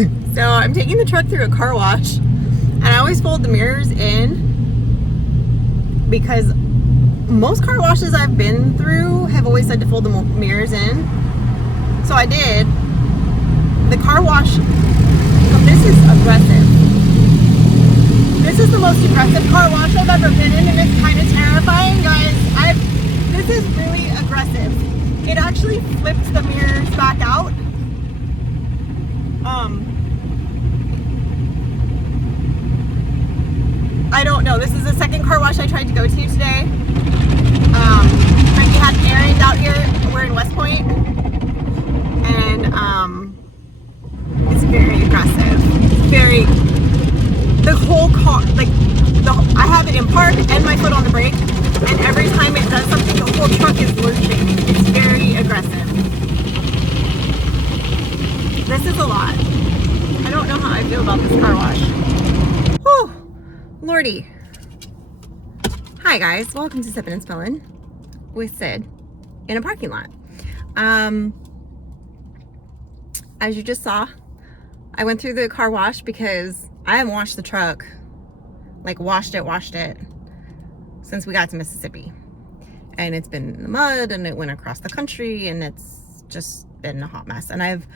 So I'm taking the truck through a car wash, and I always fold the mirrors in because most car washes I've been through have always said to fold the mirrors in. So I did. The car wash, this is aggressive. This is the most aggressive car wash I've ever been in, and it's kind of terrifying, guys. This is really aggressive. It actually flipped the mirrors back out. I don't know. This is the second car wash I tried to go to today. Frankie had an errand out here. We're in West Point, and it's very aggressive. Very. The whole car, like, I have it in park and my foot on the brake, and every time it does something, the whole truck is lurching. It's very aggressive. This is a lot. I don't know how I feel about this car wash. Whew, lordy. Hi guys, welcome to Sippin Spillin with Syd in a parking lot. As you just saw, I went through the car wash because I haven't washed the truck, like washed it, since we got to Mississippi. And it's been in the mud, and it went across the country, and it's just been a hot mess. And I've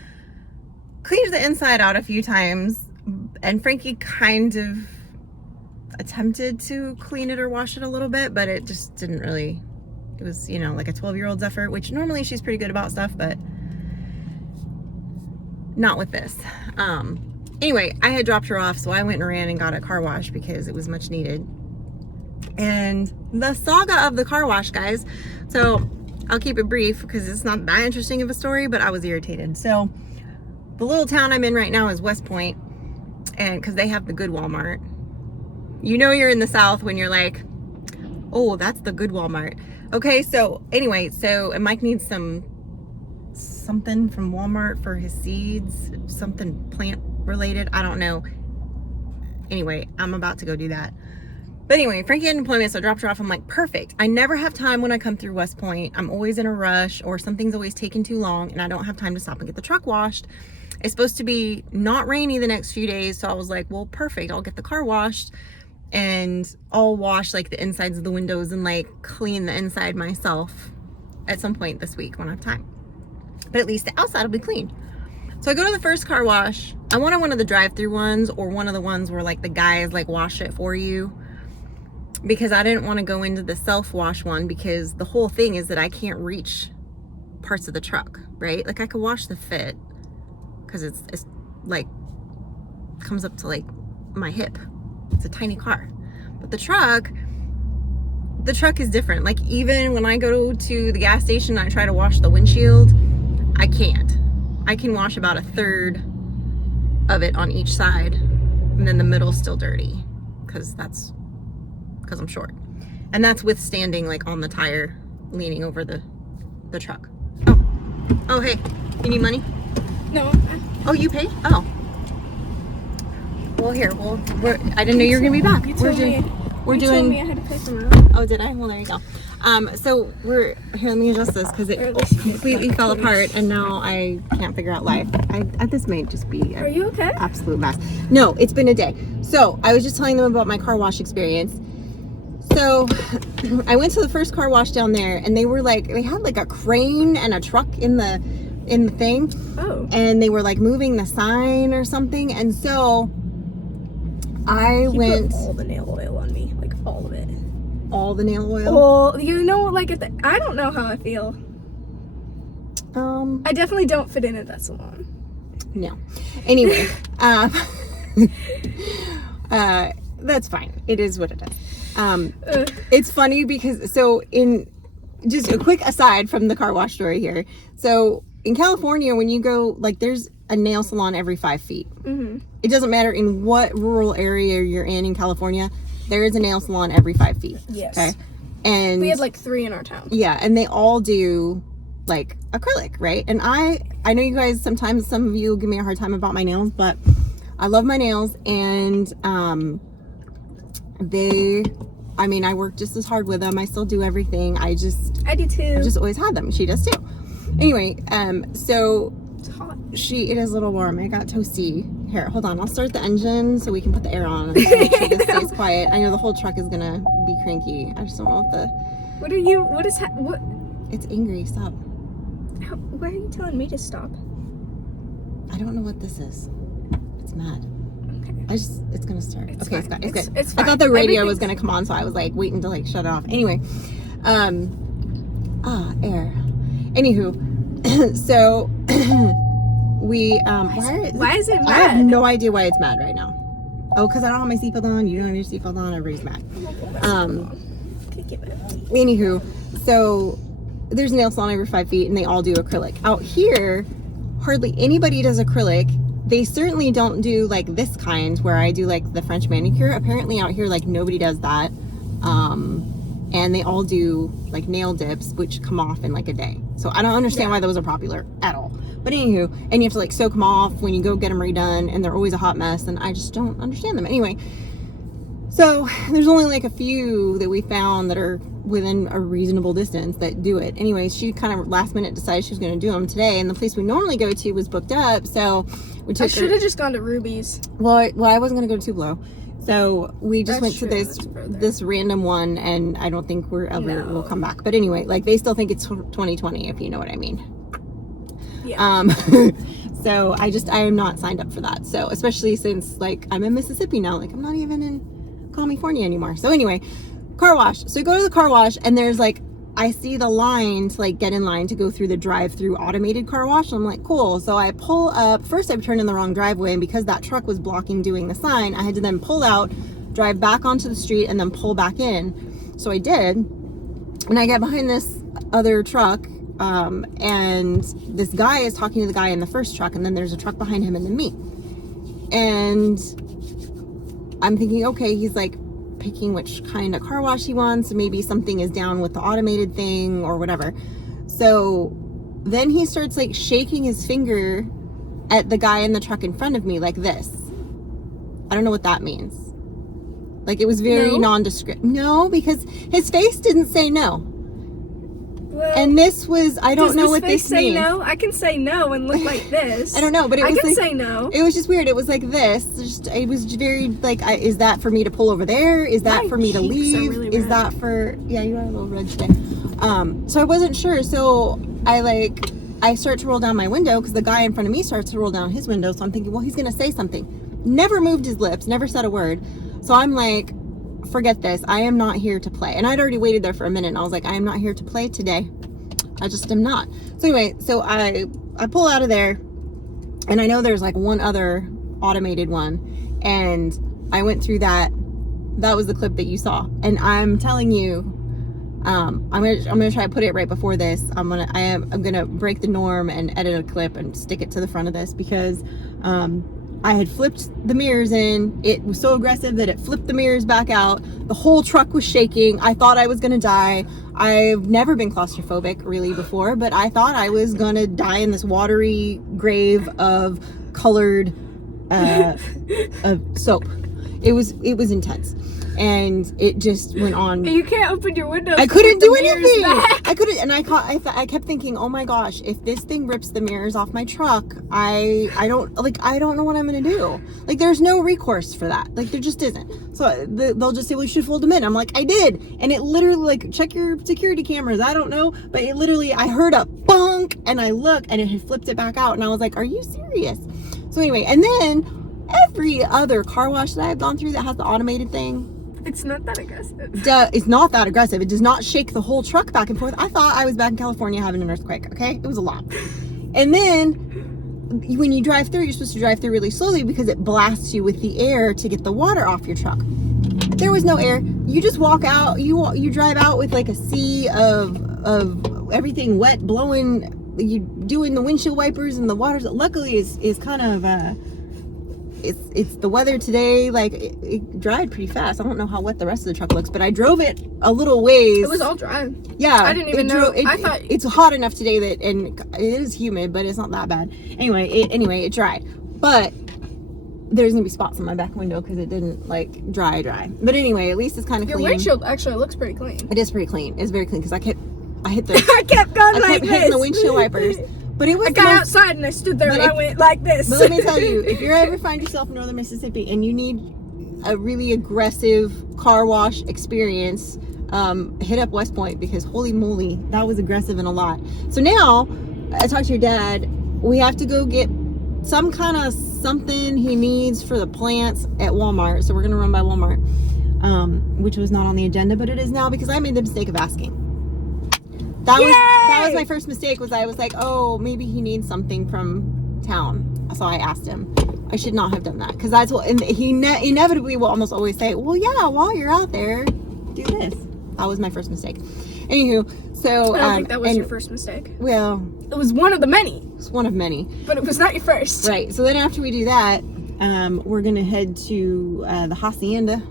cleaned the inside out a few times, and Frankie kind of attempted to clean it or wash it a little bit, but it just didn't really, it was, you know, like a 12-year-old's effort, which normally she's pretty good about stuff, but not with this. Anyway, I had dropped her off, so I went and ran and got a car wash because it was much needed. And the saga of the car wash, guys, so I'll keep it brief because it's not that interesting of a story, but I was irritated. So the little town I'm in right now is West Point, and because they have the good Walmart. You know you're in the South when you're like, oh, that's the good Walmart. Okay, so anyway, and Mike needs something from Walmart for his seeds, something plant related, I don't know. Anyway, I'm about to go do that. But anyway, Frankie had an appointment, so I dropped her off. I'm like, perfect. I never have time when I come through West Point. I'm always in a rush, or something's always taking too long, and I don't have time to stop and get the truck washed. It's supposed to be not rainy the next few days, so I was like, well, perfect. I'll get the car washed, and I'll wash like the insides of the windows and like clean the inside myself at some point this week when I have time. But at least the outside will be clean. So I go to the first car wash. I wanted one of the drive-through ones, or one of the ones where like the guys like wash it for you, because I didn't want to go into the self-wash one, because the whole thing is that I can't reach parts of the truck, right? Like I could wash the fit because it's like comes up to like my hip. It's a tiny car. But the truck is different. Like even when I go to the gas station and I try to wash the windshield, I can't. I can wash about a third of it on each side, and then the middle's still dirty because I'm short. And that's with standing like on the tire, leaning over the truck. Oh, hey, you need money? No. Oh, you paid? Oh. Well, here, I didn't know you were gonna be back. You told me I had to pay for my own. Oh, did I? Well, there you go. So here, let me adjust this because it completely fell apart, and now I can't figure out life. This may just be Are you okay? Absolute mess. No, it's been a day. So I was just telling them about my car wash experience. So I went to the first car wash down there, and they had like a crane and a truck in the thing. Oh. And they were like moving the sign or something, and so I went. Put all the nail oil on me, like all of it. All the nail oil? Well, you know, like I don't know how I feel. I definitely don't fit in at that salon. No. Anyway, that's fine. It is what it is. It's funny because, so in just a quick aside from the car wash story here. So in California, when you go, like there's a nail salon every 5 feet. Mm-hmm. It doesn't matter in what rural area you're in California, there is a nail salon every 5 feet. Yes. Okay. And we had like 3 in our town. Yeah, and they all do like acrylic, right? And I know you guys, sometimes some of you give me a hard time about my nails, but I love my nails, and I work just as hard with them. I still do everything. I do too. I just always had them. She does too. Anyway, so it's hot. It is a little warm. It got toasty Here, hold on. I'll start the engine so we can put the air on and make sure this stays quiet. I know the whole truck is gonna be cranky. I just don't know what what? It's angry. Stop. Why are you telling me to stop? I don't know what this is. It's mad. Okay. It's gonna start. It's okay, fine. It's good. It's fine. I thought the radio was gonna come on, so I was like waiting to like shut it off. Anyway, air. Anywho, so we why is it mad? I have no idea why it's mad right now. Oh, because I don't have my seatbelt on. You don't have your seatbelt on. Everybody's mad. Anywho, so there's a nail salon every 5 feet, and they all do acrylic. Out here, hardly anybody does acrylic. They certainly don't do like this kind where I do like the French manicure. Apparently out here, like nobody does that. And they all do like nail dips, which come off in like a day. So I don't understand why those are popular at all. But anywho, and you have to like soak them off when you go get them redone, and they're always a hot mess, and I just don't understand them. Anyway, so there's only like a few that we found that are within a reasonable distance that do it. Anyway, she kind of last minute decided she was going to do them today, and the place we normally go to was booked up, so we took I should have just gone to Ruby's. Well, I wasn't going to go to Tupelo. So we just went to this random one, and I don't think we'll come back. But anyway, like they still think it's 2020, if you know what I mean. Yeah. So I am not signed up for that. So especially since like I'm in Mississippi now, like I'm not even in California anymore. So anyway, car wash. So we go to the car wash, and there's like I see the line to like get in line to go through the drive-through automated car wash. And I'm like, cool. So I pull up. First, I turned in the wrong driveway, and because that truck was blocking doing the sign, I had to then pull out, drive back onto the street, and then pull back in. So I did, and I get behind this other truck, and this guy is talking to the guy in the first truck, and then there's a truck behind him, and then me. And I'm thinking, okay, he's like picking which kind of car wash he wants. Maybe something is down with the automated thing or whatever. So then he starts like shaking his finger at the guy in the truck in front of me like this. I don't know what that means. Like it was very nondescript. No, because his face didn't say no. Well, and this was, I don't know what this means. No? I can say no and look like this. I don't know, but it was I can like, say no. It was just weird. It was like this. It was very like, is that for me to pull over there? Is that for me to leave? Really is that for, yeah, you are a little red today. So I wasn't sure. So I start to roll down my window because the guy in front of me starts to roll down his window. So I'm thinking, well, he's going to say something. Never moved his lips, never said a word. So I'm like, forget this. I am not here to play. And I'd already waited there for a minute, and I was like, I am not here to play today. I just am not. So anyway, so I pull out of there, and I know there's like one other automated one, and I went through that. That was the clip that you saw, and I'm telling you, I'm gonna try to put it right before this. I'm gonna break the norm and edit a clip and stick it to the front of this because I had flipped the mirrors in. It was so aggressive that it flipped the mirrors back out. The whole truck was shaking. I thought I was gonna die. I've never been claustrophobic really before, but I thought I was gonna die in this watery grave of colored soap. It was intense. And it just went on. You can't open your windows. I couldn't do anything. I couldn't, and I kept thinking, oh my gosh, if this thing rips the mirrors off my truck, I don't know what I'm gonna do. Like, there's no recourse for that. Like, there just isn't. So they'll just say, well, you should fold them in. I'm like, I did, and it literally, like, check your security cameras. I don't know, but it literally, I heard a bonk, and I looked, and it had flipped it back out, and I was like, are you serious? So anyway, and then every other car wash that I've gone through that has the automated thing, it's not that aggressive. It's not that aggressive. It does not shake the whole truck back and forth. I thought I was back in California having an earthquake, okay? It was a lot. And then when you drive through, you're supposed to drive through really slowly because it blasts you with the air to get the water off your truck. There was no air. You just walk out, you drive out with like a sea of everything wet, blowing, you doing the windshield wipers, and the water luckily is kind of it's the weather today, like it dried pretty fast. I don't know how wet the rest of the truck looks, but I drove it a little ways. It was all dry. Yeah, I didn't even know. I thought it's hot enough today that, and it is humid, but it's not that bad. Anyway, it dried, but there's gonna be spots on my back window because it didn't like dry. But anyway, at least it's kind of clean. Your windshield actually looks pretty clean. It is pretty clean. It's very clean because I hit the I kept going I like kept hitting this. the windshield wipers. But it was I got outside and I stood there and I went like this. But let me tell you, if you ever find yourself in northern Mississippi and you need a really aggressive car wash experience, hit up West Point, because holy moly, that was aggressive and a lot. So now I talked to your dad. We have to go get some kind of something he needs for the plants at Walmart. So we're gonna run by Walmart, which was not on the agenda, but it is now because I made the mistake of asking. That was my first mistake. Was I was like, oh, maybe he needs something from town. So I asked him. I should not have done that, because that's what, and he inevitably will almost always say, well, yeah, while you're out there, do this. That was my first mistake. Anywho, so I don't think that was your first mistake. Well, it was one of the many. It's one of many. But it was not your first. Right. So then after we do that, we're gonna head to the hacienda,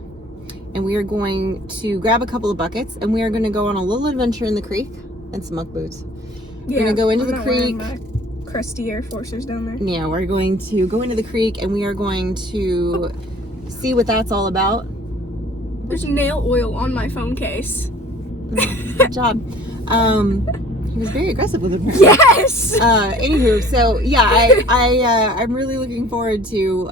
and we are going to grab a couple of buckets, and we are going to go on a little adventure in the creek and some muck boots. We're gonna go into the creek. My crusty Air Forcers down there. Yeah, we're going to go into the creek, and we are going to see what that's all about. There's nail oil on my phone case. Good job. He was very aggressive with it. Yes. Anywho, so yeah, I'm really looking forward to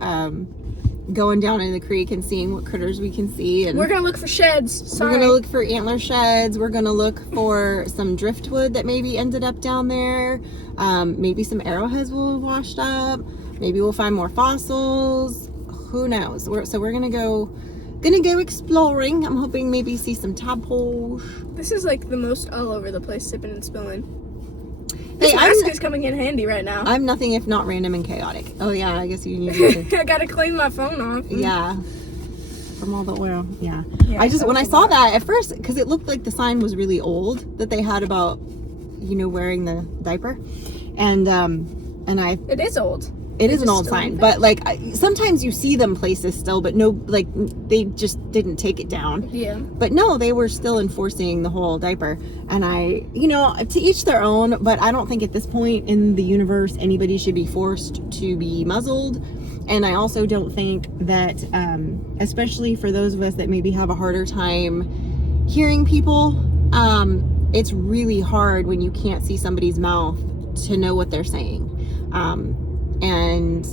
going down in the creek and seeing what critters we can see. And we're gonna look for sheds. We're gonna look for antler sheds. We're gonna look for some driftwood that maybe ended up down there. Maybe some arrowheads will have washed up. Maybe we'll find more fossils. Who knows? So we're gonna go exploring. I'm hoping maybe see some tadpoles. This is like the most all over the place Sippin and Spillin. Hey, This mask is coming in handy right now. I'm nothing if not random and chaotic. Oh yeah, I guess you need to. I gotta clean my phone off. Yeah. From all the oil. Yeah. Yeah, When I saw that at first, because it looked like the sign was really old that they had about, wearing the diaper, and It is old. It is an old sign, but like sometimes you see them places still, but no, like they just didn't take it down. Yeah. But no, they were still enforcing the whole diaper, and to each their own. But I don't think at this point in the universe anybody should be forced to be muzzled, and I also don't think that, especially for those of us that maybe have a harder time hearing people, it's really hard when you can't see somebody's mouth to know what they're saying. And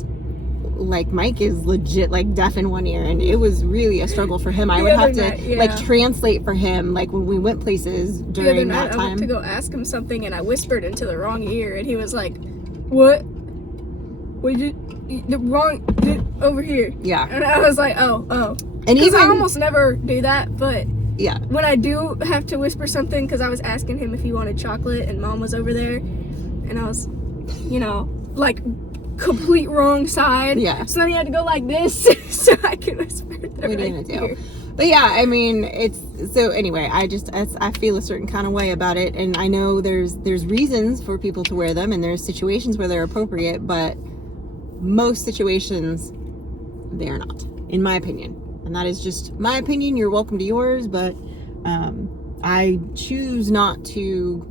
like Mike is legit like deaf in one ear, and it was really a struggle for him. I would have to like translate for him, like when we went places during that time. I went to go ask him something, and I whispered into the wrong ear, and he was like, "What? The wrong over here." Yeah. And I was like, "Oh." And even I almost never do that, but yeah, when I do have to whisper something, because I was asking him if he wanted chocolate, and Mom was over there, and I was, like, complete wrong side. Yeah. So then he had to go like this so I could whisper the what are you gonna do? ear. But yeah, I mean, it's so anyway, I feel a certain kind of way about it, and I know there's reasons for people to wear them, and there's situations where they're appropriate, but most situations they're not, in my opinion. And that is just my opinion. You're welcome to yours, but I choose not to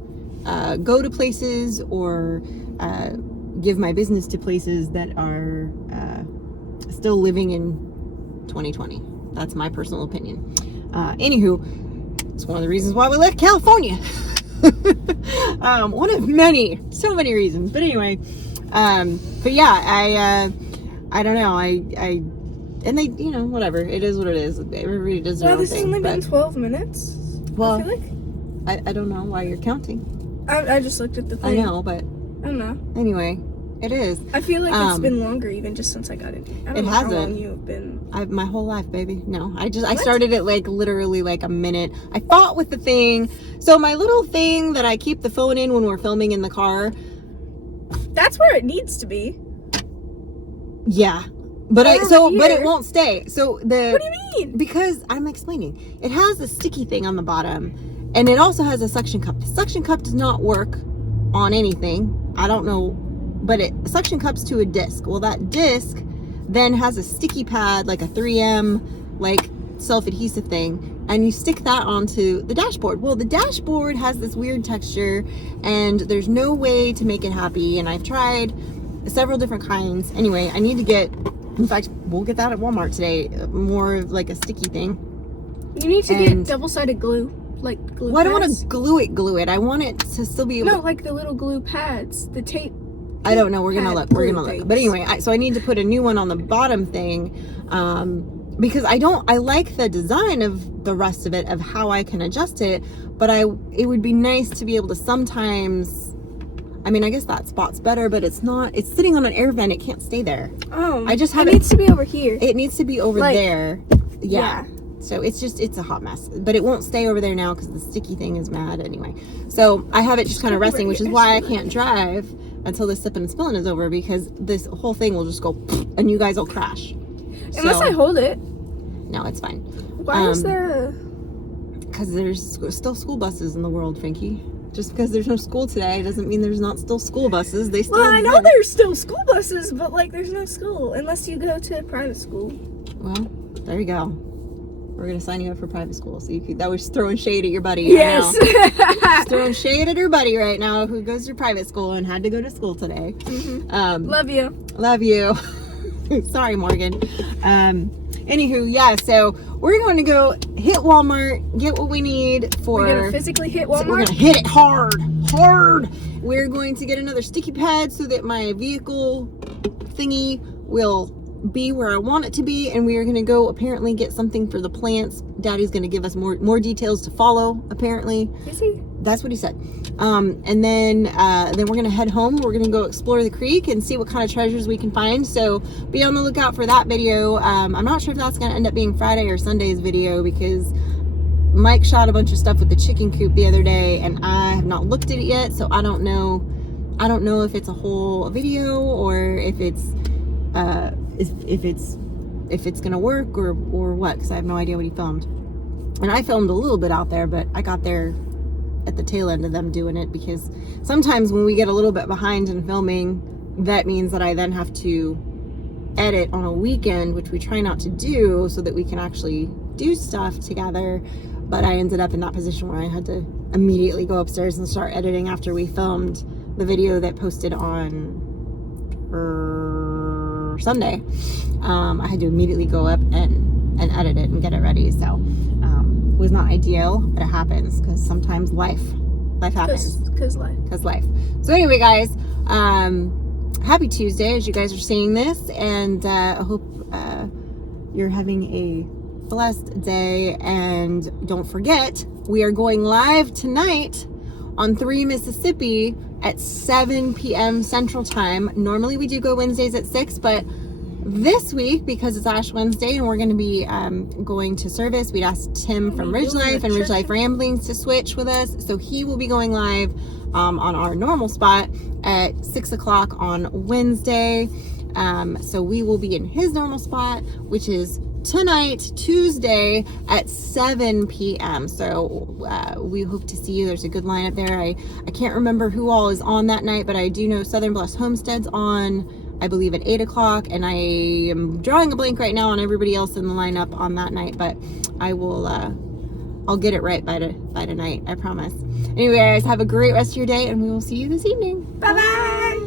go to places or give my business to places that are still living in 2020. That's my personal opinion. Anywho, it's one of the reasons why we left California. One of many, so many reasons. But anyway, but yeah, I don't know. And they, whatever. It is what it is. Everybody does their own this thing. has only been 12 minutes. Well, I feel like. I don't know why you're counting. I just looked at the thing. I know, but I don't know. Anyway, it is. I feel like it's been longer even just since I got in. I don't know how long you've been. My whole life, baby. No, I started it like literally like a minute. I fought with the thing. So my little thing that I keep the phone in when we're filming in the car. That's where it needs to be. Yeah. But but it won't stay. So What do you mean? Because I'm explaining. It has a sticky thing on the bottom, and it also has a suction cup. The suction cup does not work on anything. I don't know, but it suction cups to a disc. Well, that disc then has a sticky pad, like a 3M, like self-adhesive thing, and you stick that onto the dashboard. Well, the dashboard has this weird texture, and there's no way to make it happy, and I've tried several different kinds. Anyway, I need to get, in fact, we'll get that at Walmart today, more of like a sticky thing. You need to get double-sided glue. like glue Well, I don't pads? want to glue it. I want it to still be able No, like the little glue pads, the tape. I don't know. We're gonna look. We're gonna things. look. But anyway, so I need to put a new one on the bottom thing, because I like the design of the rest of it, of how I can adjust it. But it would be nice to be able to sometimes. I mean, I guess that spot's better, but it's not. It's sitting on an air vent. It can't stay there. Oh, I just have it needs to be over here. It needs to be over Like, there. Yeah. yeah. So it's a hot mess, but it won't stay over there now because the sticky thing is mad anyway. So I have it just kind of resting, which is why I can't drive until this Sippin Spillin is over, because this whole thing will just go and you guys will crash. Unless I hold it. No, it's fine. Why is there Because there's still school buses in the world, Frankie. Just because there's no school today doesn't mean there's not still school buses. They still Well, I know exist. there's still school buses, but like there's no school unless you go to private school. Well, there you go. We're gonna sign you up for private school, so that was throwing shade at your buddy. Yes. Just throwing shade at her buddy right now, who goes to private school and had to go to school today. Love you. Love you. Sorry, Morgan. Anywho, yeah. So we're going to go hit Walmart, get what we need for. We're gonna physically hit Walmart. We're gonna hit it hard. We're going to get another sticky pad so that my vehicle thingy will be where I want it to be, and we are going to go apparently get something for the plants. Daddy's going to give us more details to follow, apparently. Is he? That's what he said. And then we're going to head home. We're going to go explore the creek and see what kind of treasures we can find. So be on the lookout for that video. I'm not sure if that's going to end up being Friday or Sunday's video, because Mike shot a bunch of stuff with the chicken coop the other day, and I have not looked at it yet. So I don't know if it's a whole video or if it's if it's gonna work or what, because I have no idea what he filmed. And I filmed a little bit out there, but I got there at the tail end of them doing it, because sometimes when we get a little bit behind in filming, that means that I then have to edit on a weekend, which we try not to do, so that we can actually do stuff together. But I ended up in that position where I had to immediately go upstairs and start editing after we filmed the video that posted on Sunday. I had to immediately go up and edit it and get it ready. So it was not ideal, but it happens, because sometimes life happens. Because life. So anyway, guys, happy Tuesday as you guys are seeing this, and I hope you're having a blessed day. And don't forget, we are going live tonight on 3 Mississippi at 7 p.m. Central Time. Normally we do go Wednesdays at 6, but this week, because it's Ash Wednesday and we're going to be going to service, we'd asked Tim from Ridge Life and Ridge Life Ramblings to switch with us. So he will be going live on our normal spot at 6 o'clock on Wednesday. So we will be in his normal spot, which is tonight, Tuesday at 7 p.m. So we hope to see you. There's a good lineup there. I can't remember who all is on that night, but I do know Southern Blessed Homestead's on, I believe, at 8 o'clock, and I am drawing a blank right now on everybody else in the lineup on that night, but I will I'll get it right by tonight, I promise. Anyway, guys, have a great rest of your day, and we will see you this evening. Bye bye.